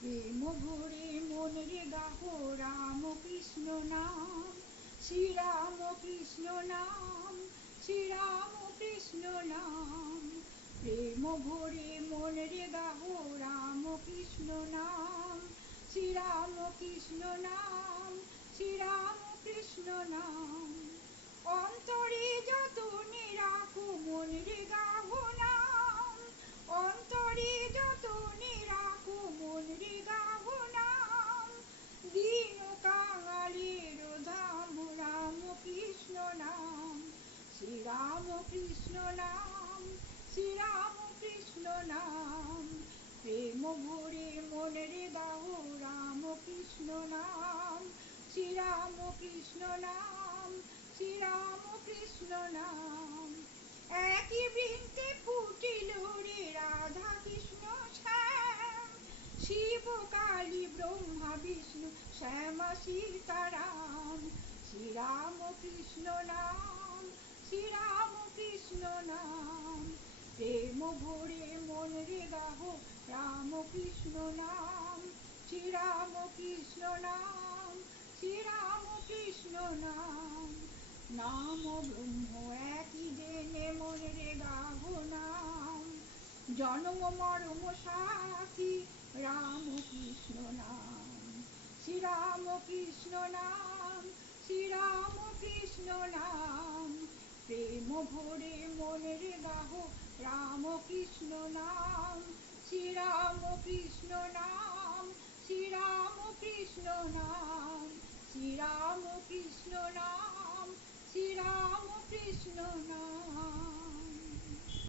প্রেম ভরে মনের গাহ রাম কৃষ্ণ নাম, শ্রীরাম কৃষ্ণ নাম, শ্রীরাম কৃষ্ণ নাম। প্রেম ভরে মনের গাহ রাম কৃষ্ণ নাম, শ্রীরাম কৃষ্ণ নাম, শ্রীরাম কৃষ্ণ নাম। অন্তরে যতনে রাখো মনের গাহ নাম, অন্তরে যতনে রাখো মনের গাহ নাম। দীন কাঙালের ধাম রাম কৃষ্ণ নাম, শ্রীরাম কৃষ্ণ নাম, শ্রীরাম কৃষ্ণ নাম। প্রেম ভরে মনের গাহ রাম কৃষ্ণ নাম, শ্রীরাম কৃষ্ণ নাম, শ্রীরাম কৃষ্ণ নাম। একই বৃন্তে ফুটিল রে রাধা কৃষ্ণ শ্যাম, শিব কালী ব্রহ্মা বিষ্ণু শ্যামা সীতারাম। শ্রীরাম কৃষ্ণ নাম, শ্রীরাম কৃষ্ণ নাম। প্রেম ভরে মনের গাহ রাম কৃষ্ণ নাম, শ্রীরাম কৃষ্ণ নাম, শ্রীরাম কৃষ্ণ নাম। নাম ব্রহ্ম একই জেনে মনের গাহ নাম, জন্ম মরম সাথী রাম কৃষ্ণ নাম। শ্রীরাম কৃষ্ণ নাম, শ্রীরাম কৃষ্ণ নাম। প্রেম ভরে মনের গাহ রাম কৃষ্ণ নাম, শ্রীরাম কৃষ্ণ নাম, শ্রীরাম কৃষ্ণ নাম। শ্রীরাম কৃষ্ণ নাম, শ্রীরাম কৃষ্ণ নাম।